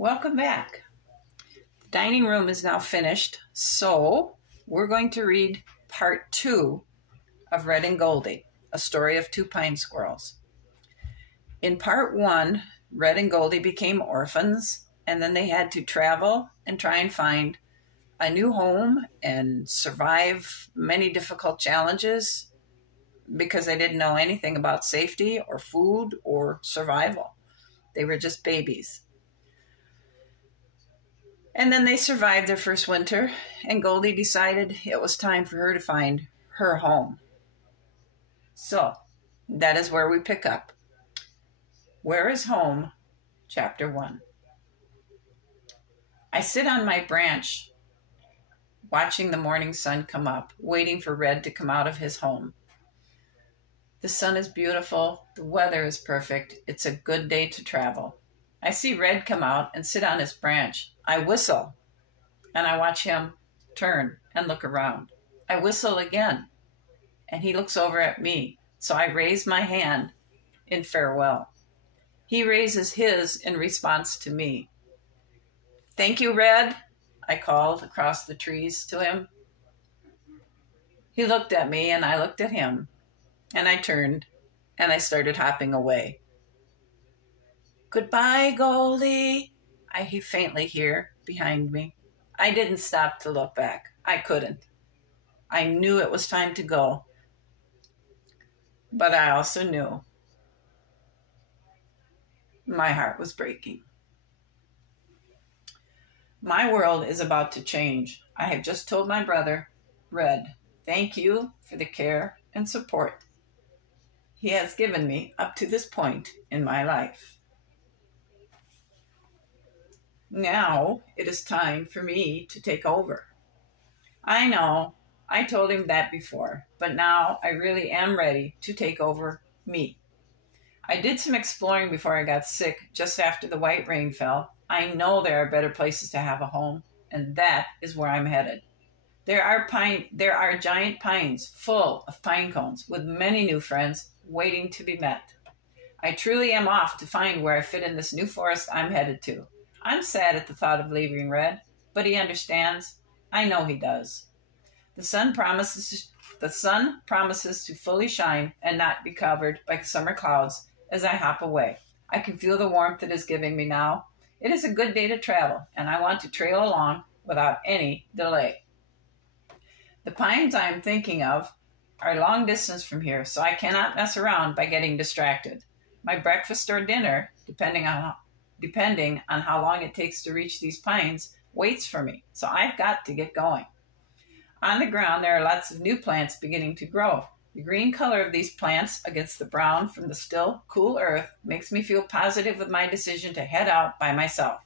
Welcome back. The dining room is now finished, so we're going to read part 2 of Red and Goldie, a story of two pine squirrels. In part 1, Red and Goldie became orphans, and then they had to travel and try and find a new home and survive many difficult challenges because they didn't know anything about safety or food or survival. They were just babies. And then they survived their first winter, and Goldie decided it was time for her to find her home. So, that is where we pick up. Where is Home? Chapter 1. I sit on my branch, watching the morning sun come up, waiting for Red to come out of his home. The sun is beautiful, the weather is perfect, it's a good day to travel. I see Red come out and sit on his branch. I whistle, and I watch him turn and look around. I whistle again, and he looks over at me, so I raise my hand in farewell. He raises his in response to me. "Thank you, Red," I called across the trees to him. He looked at me, and I looked at him, and I turned, and I started hopping away. "Goodbye, Goldie," I faintly hear behind me. I didn't stop to look back. I couldn't. I knew it was time to go, but I also knew my heart was breaking. My world is about to change. I have just told my brother, Red, thank you for the care and support he has given me up to this point in my life. Now it is time for me to take over. I know I told him that before, but now I really am ready to take over me. I did some exploring before I got sick, just after the white rain fell. I know there are better places to have a home, and that is where I'm headed. There are giant pines full of pine cones with many new friends waiting to be met. I truly am off to find where I fit in this new forest I'm headed to. I'm sad at the thought of leaving Red, but he understands. I know he does. The sun promises to fully shine and not be covered by summer clouds as I hop away. I can feel the warmth it is giving me now. It is a good day to travel, and I want to trail along without any delay. The pines I am thinking of are a long distance from here, so I cannot mess around by getting distracted. My breakfast or dinner, depending on how long it takes to reach these pines, waits for me, so I've got to get going. On the ground, there are lots of new plants beginning to grow. The green color of these plants against the brown from the still, cool earth makes me feel positive with my decision to head out by myself.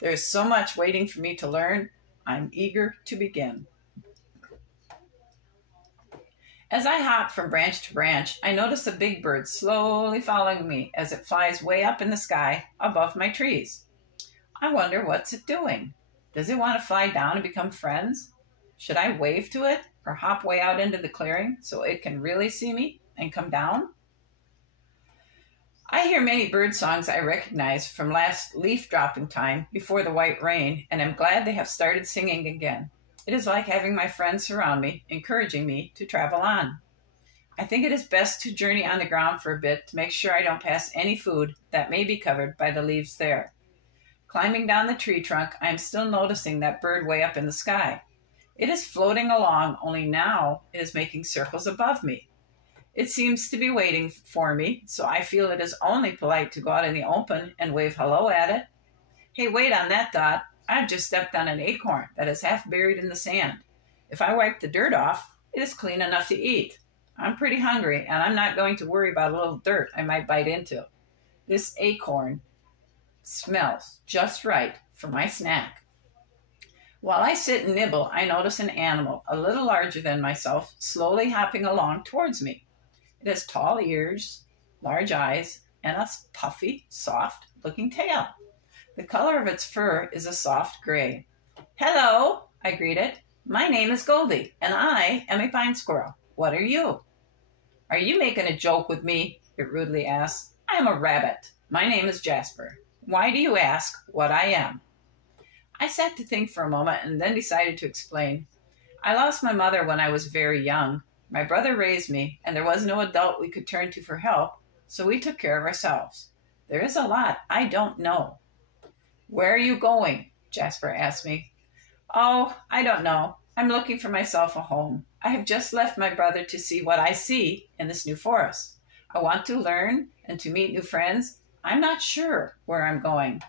There is so much waiting for me to learn. I'm eager to begin. As I hop from branch to branch, I notice a big bird slowly following me as it flies way up in the sky above my trees. I wonder what's it doing. Does it want to fly down and become friends? Should I wave to it or hop way out into the clearing so it can really see me and come down? I hear many bird songs I recognize from last leaf dropping time before the white rain, and I'm glad they have started singing again. It is like having my friends surround me, encouraging me to travel on. I think it is best to journey on the ground for a bit to make sure I don't pass any food that may be covered by the leaves there. Climbing down the tree trunk, I am still noticing that bird way up in the sky. It is floating along, only now it is making circles above me. It seems to be waiting for me, so I feel it is only polite to go out in the open and wave hello at it. Hey, wait on that, Dot. I've just stepped on an acorn that is half buried in the sand. If I wipe the dirt off, it is clean enough to eat. I'm pretty hungry, and I'm not going to worry about a little dirt I might bite into. This acorn smells just right for my snack. While I sit and nibble, I notice an animal a little larger than myself slowly hopping along towards me. It has tall ears, large eyes, and a puffy, soft-looking tail. The color of its fur is a soft gray. "Hello," I greet it. "My name is Goldie, and I am a pine squirrel. What are you?" "Are you making a joke with me?" it rudely asks. "I am a rabbit. My name is Jasper. Why do you ask what I am? I sat to think for a moment and then decided to explain. I lost my mother when I was very young. My brother raised me, and there was no adult we could turn to for help, so we took care of ourselves. There is a lot I don't know. Where are you going? Jasper asked me. Oh, I don't know. I'm looking for myself a home. I have just left my brother to see what I see in this new forest. I want to learn and to meet new friends. I'm not sure where I'm going.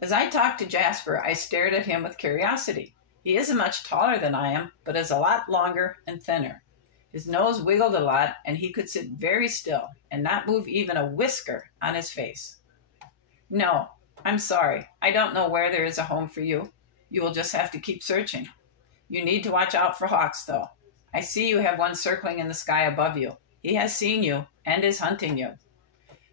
As I talked to Jasper, I stared at him with curiosity. He isn't much taller than I am, but is a lot longer and thinner. His nose wiggled a lot, and he could sit very still and not move even a whisker on his face. No, I'm sorry. I don't know where there is a home for you. You will just have to keep searching. You need to watch out for hawks, though. I see you have one circling in the sky above you. He has seen you and is hunting you.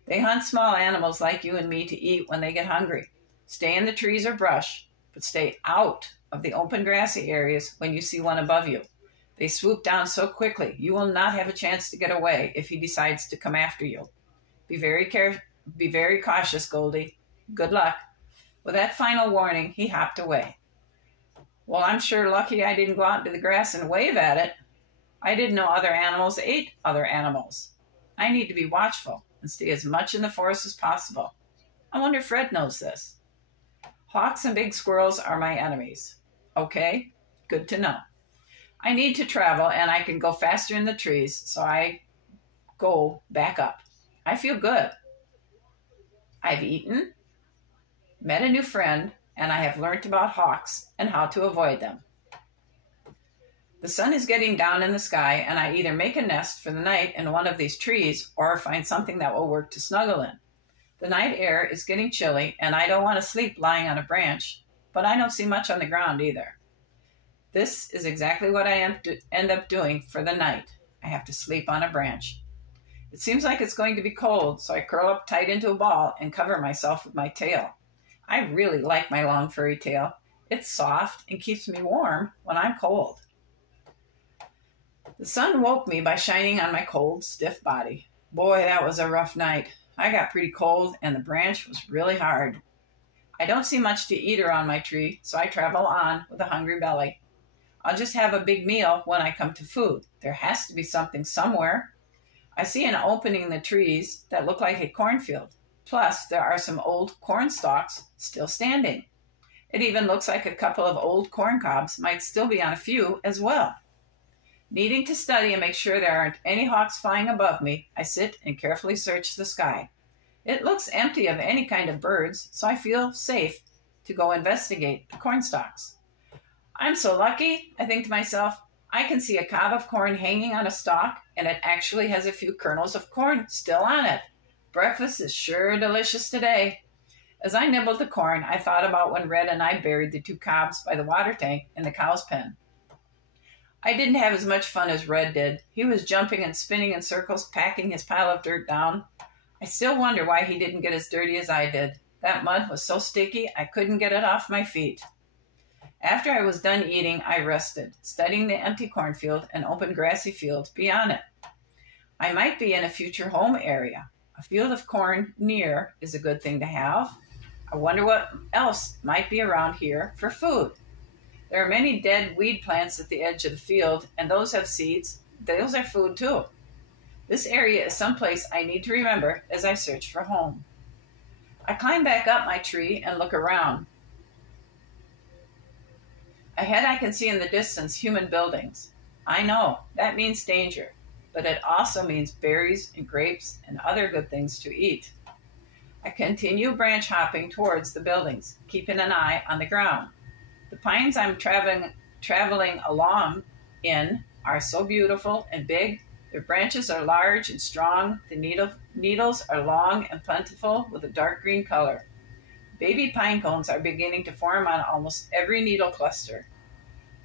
They hunt small animals like you and me to eat when they get hungry. Stay in the trees or brush, but stay out of the open grassy areas when you see one above you. They swoop down so quickly, you will not have a chance to get away if he decides to come after you. Be very cautious, Goldie. Good luck. With that final warning, he hopped away. Well, I'm sure lucky I didn't go out into the grass and wave at it. I didn't know other animals ate other animals. I need to be watchful and stay as much in the forest as possible. I wonder if Fred knows this. Hawks and big squirrels are my enemies. Okay, good to know. I need to travel, and I can go faster in the trees, so I go back up. I feel good. I've eaten, met a new friend, and I have learned about hawks and how to avoid them. The sun is getting down in the sky, and I either make a nest for the night in one of these trees or find something that will work to snuggle in. The night air is getting chilly, and I don't want to sleep lying on a branch, but I don't see much on the ground either. This is exactly what I end up doing for the night. I have to sleep on a branch. It seems like it's going to be cold, so I curl up tight into a ball and cover myself with my tail. I really like my long furry tail. It's soft and keeps me warm when I'm cold. The sun woke me by shining on my cold, stiff body. Boy, that was a rough night. I got pretty cold, and the branch was really hard. I don't see much to eat around my tree, so I travel on with a hungry belly. I'll just have a big meal when I come to food. There has to be something somewhere. I see an opening in the trees that look like a cornfield. Plus, there are some old corn stalks still standing. It even looks like a couple of old corn cobs might still be on a few as well. Needing to study and make sure there aren't any hawks flying above me, I sit and carefully search the sky. It looks empty of any kind of birds, so I feel safe to go investigate the corn stalks. I'm so lucky, I think to myself. I can see a cob of corn hanging on a stalk, and it actually has a few kernels of corn still on it. Breakfast is sure delicious today. As I nibbled the corn, I thought about when Red and I buried the two cobs by the water tank in the cow's pen. I didn't have as much fun as Red did. He was jumping and spinning in circles, packing his pile of dirt down. I still wonder why he didn't get as dirty as I did. That mud was so sticky, I couldn't get it off my feet. After I was done eating, I rested, studying the empty cornfield and open grassy fields beyond it. I might be in a future home area. A field of corn near is a good thing to have. I wonder what else might be around here for food. There are many dead weed plants at the edge of the field, and those have seeds. Those are food too. This area is someplace I need to remember as I search for home. I climb back up my tree and look around. Ahead I can see in the distance human buildings. I know, that means danger, but it also means berries and grapes and other good things to eat. I continue branch hopping towards the buildings, keeping an eye on the ground. The pines I'm traveling along in are so beautiful and big. Their branches are large and strong. The needles are long and plentiful with a dark green color. Baby pine cones are beginning to form on almost every needle cluster.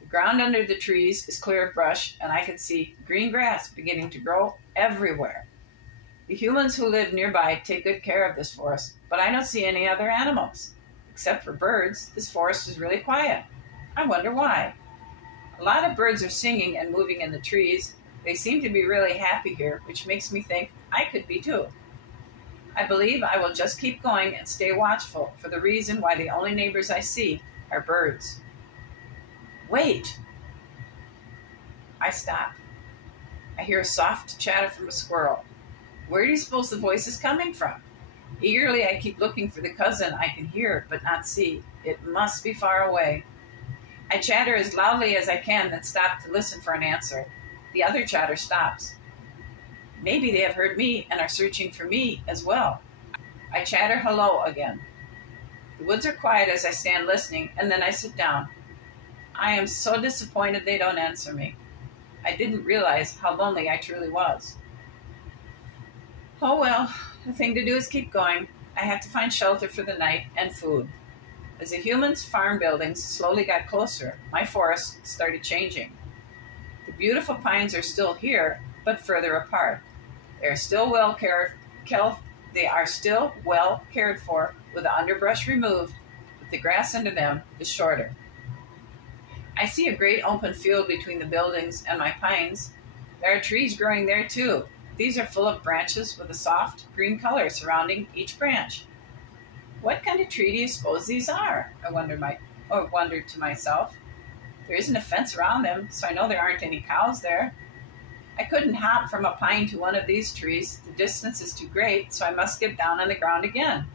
The ground under the trees is clear of brush, and I can see green grass beginning to grow everywhere. The humans who live nearby take good care of this forest, but I don't see any other animals. Except for birds, this forest is really quiet. I wonder why. A lot of birds are singing and moving in the trees. They seem to be really happy here, which makes me think I could be too. I believe I will just keep going and stay watchful for the reason why the only neighbors I see are birds. Wait! I stop. I hear a soft chatter from a squirrel. Where do you suppose the voice is coming from? Eagerly, I keep looking for the cousin I can hear but not see. It must be far away. I chatter as loudly as I can, then stop to listen for an answer. The other chatter stops. Maybe they have heard me and are searching for me as well. I chatter hello again. The woods are quiet as I stand listening, and then I sit down. I am so disappointed they don't answer me. I didn't realize how lonely I truly was. Oh well, the thing to do is keep going. I have to find shelter for the night and food. As the humans' farm buildings slowly got closer, my forest started changing. The beautiful pines are still here, but further apart. They are still well cared for, with the underbrush removed, but the grass under them is shorter. I see a great open field between the buildings and my pines. There are trees growing there too. These are full of branches with a soft green color surrounding each branch. What kind of tree do you suppose these are? I wondered to myself. There isn't a fence around them, so I know there aren't any cows there. I couldn't hop from a pine to one of these trees. The distance is too great, so I must get down on the ground again.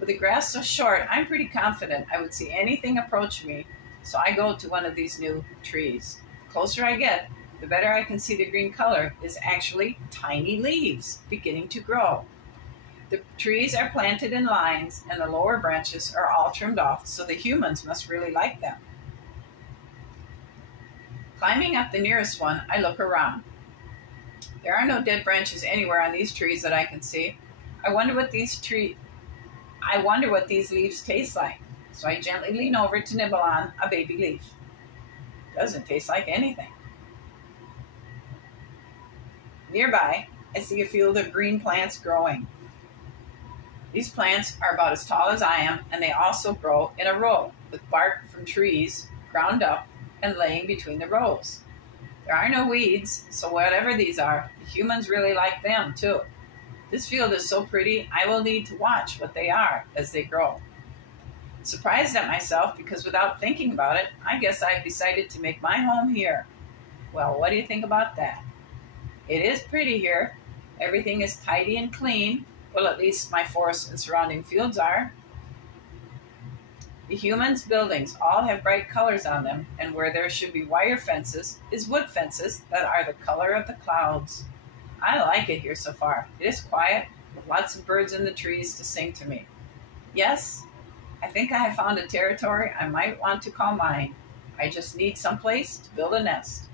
With the grass so short, I'm pretty confident I would see anything approach me, so I go to one of these new trees. The closer I get, the better I can see the green color is actually tiny leaves beginning to grow. The trees are planted in lines, and the lower branches are all trimmed off, so the humans must really like them. Climbing up the nearest one, I look around. There are no dead branches anywhere on these trees that I can see. I wonder what these leaves taste like. So I gently lean over to nibble on a baby leaf. Doesn't taste like anything. Nearby, I see a field of green plants growing. These plants are about as tall as I am, and they also grow in a row, with bark from trees ground up and laying between the rows. There are no weeds, so whatever these are, the humans really like them too. This field is so pretty, I will need to watch what they are as they grow. Surprised at myself because without thinking about it, I guess I've decided to make my home here. Well, what do you think about that? It is pretty here. Everything is tidy and clean. Well, at least my forest and surrounding fields are. The humans' buildings all have bright colors on them, and where there should be wire fences is wood fences that are the color of the clouds. I like it here so far. It is quiet, with lots of birds in the trees to sing to me. Yes, I think I have found a territory I might want to call mine. I just need some place to build a nest.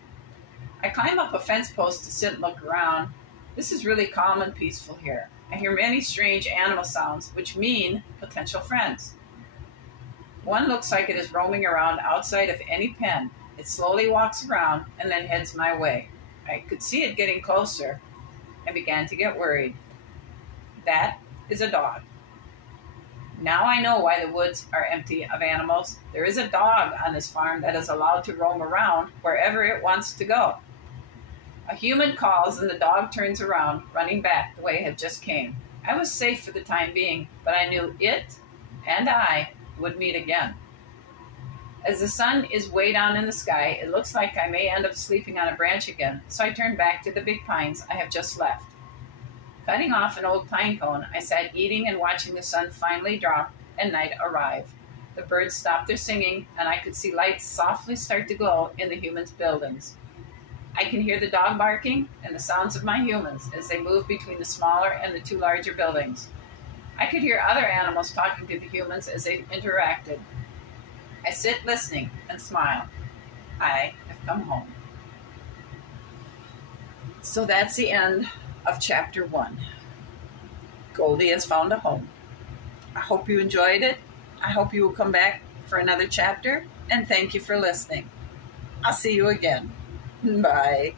I climb up a fence post to sit and look around. This is really calm and peaceful here. I hear many strange animal sounds, which mean potential friends. One looks like it is roaming around outside of any pen. It slowly walks around and then heads my way. I could see it getting closer and began to get worried. That is a dog. Now I know why the woods are empty of animals. There is a dog on this farm that is allowed to roam around wherever it wants to go. A human calls and the dog turns around, running back the way it had just came. I was safe for the time being, but I knew it and I would meet again. As the sun is way down in the sky, it looks like I may end up sleeping on a branch again, so I turned back to the big pines I have just left. Cutting off an old pine cone, I sat eating and watching the sun finally drop and night arrive. The birds stopped their singing, and I could see lights softly start to glow in the humans' buildings. I can hear the dog barking and the sounds of my humans as they move between the smaller and the two larger buildings. I could hear other animals talking to the humans as they interacted. I sit listening and smile. I have come home. So that's the end of chapter 1. Goldie has found a home. I hope you enjoyed it. I hope you will come back for another chapter, and thank you for listening. I'll see you again. Bye.